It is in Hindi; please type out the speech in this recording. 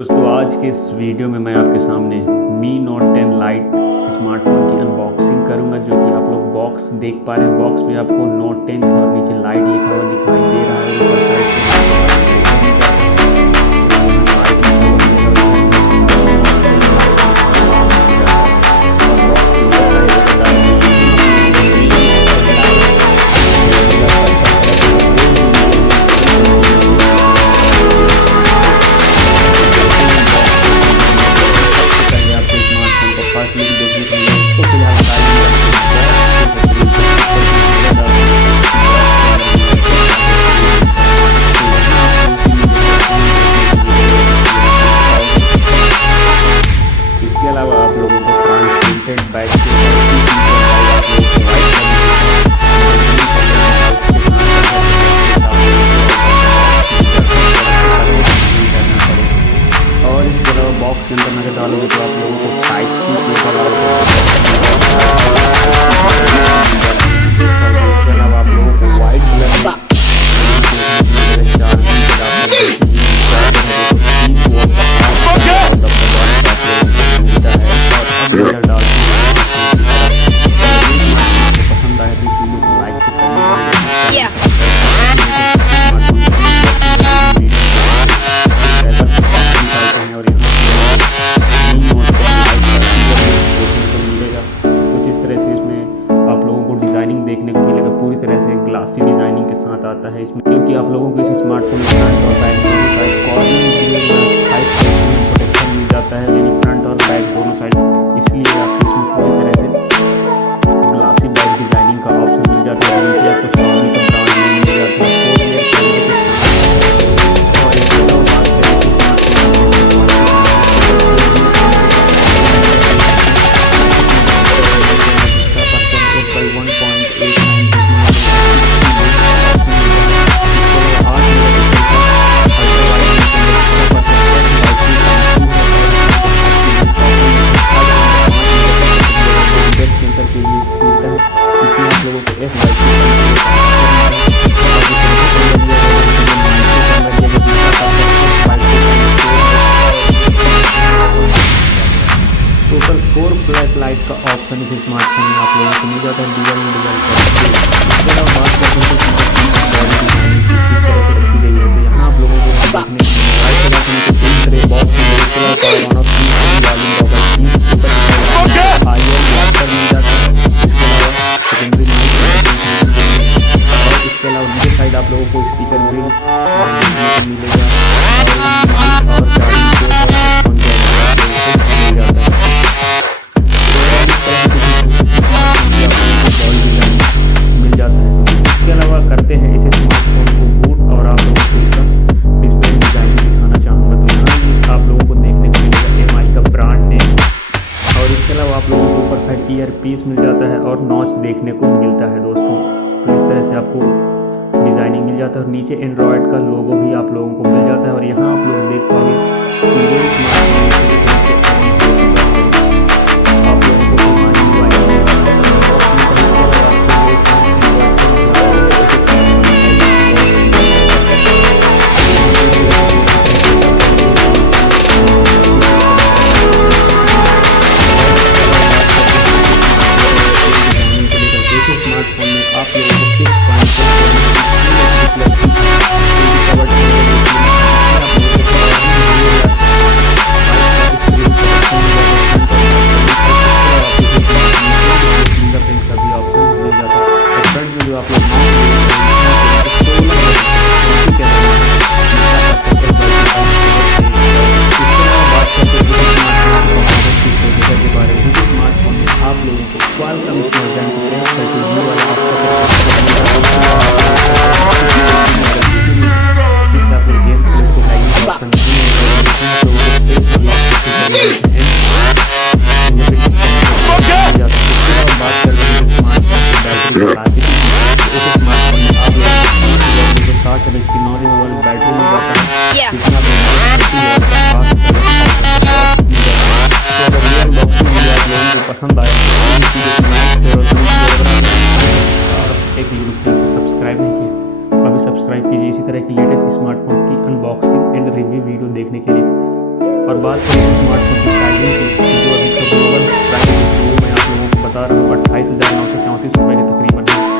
दोस्तों आज के इस वीडियो में मैं आपके सामने मी नोट 10 लाइट स्मार्टफोन की अनबॉक्सिंग करूंगा, जो कि आप लोग बॉक्स देख पा रहे हैं। बॉक्स में आपको नोट 10 और नीचे लाइट लिखा हुआ दिखाई दे रहा है। ऊपर साइड आप लोगों को ट्रांसपेरेंट बैक और इसके अलावा बॉक्स के अंदर नजर डालोगे तो आप लोगों को टाइप सी केबल इसके अलावा आप लोगों को वाइट कलर देखने को मिलेगा। पूरी तरह से ग्लासी डिजाइनिंग के साथ आता है इसमें, क्योंकि आप लोगों को इस स्मार्टफोन में फ्रंट और बैक दोनों साइड प्रोटेक्शन मिल जाता है, यानी फ्रंट और बैक दोनों साइड। इसलिए आपको इसमें पूरी तरह से ग्लासी बैक डिजाइनिंग का ऑप्शन मिल जाता है। नीचे आपको Xiaomi का ब्रांड नेम मिल जाता है। टोटल 4 फ्लैश लाइट का ऑप्शन इस स्मार्टफोन में आप लोगों को मिल जाता है। इसके अलावा बात करते हैं स्मार्टफोन की बॉडी डिजाइनिंग की किस तरह से रखी गई है, तो यहाँ आप लोगों को देखने इसके अलावा नीचे साइड आप लोगों को स्पीकर ग्रिल मिलेगा मिल जाता है। इसके अलावा करते हैं इस स्मार्टफोन को बूट और आप लोगों को इसका डिस्प्ले डिजाइन दिखाना चाहूँगा, तो यहाँ आप लोगों को देखने को मिलेगा MI का ब्रांड नेम। और इसके अलावा आप लोगों को ऊपर साइड ईयर पीस मिल जाता है और नॉच देखने को मिलता है दोस्तों। तो इस तरह से आपको डिजाइनिंग मिल जाता है और नीचे एंड्रॉयड का लोगो भी आप लोगों को मिल जाता है। और यहाँ आप लोग देख पाओगे पसंद आया एक यूट्यूब चैनल को सब्सक्राइब नहीं किया, अभी सब्सक्राइब कीजिए इसी तरह की लेटेस्ट स्मार्टफोन की अनबॉक्सिंग एंड रिव्यू वीडियो देखने के लिए। और बात करें स्मार्टफोन की प्राइसिंग की, जो अभी का ग्लोबल प्राइस है वो मैं आप लोगों को बता रहा हूँ 28,934 रुपये के तकरीबन है।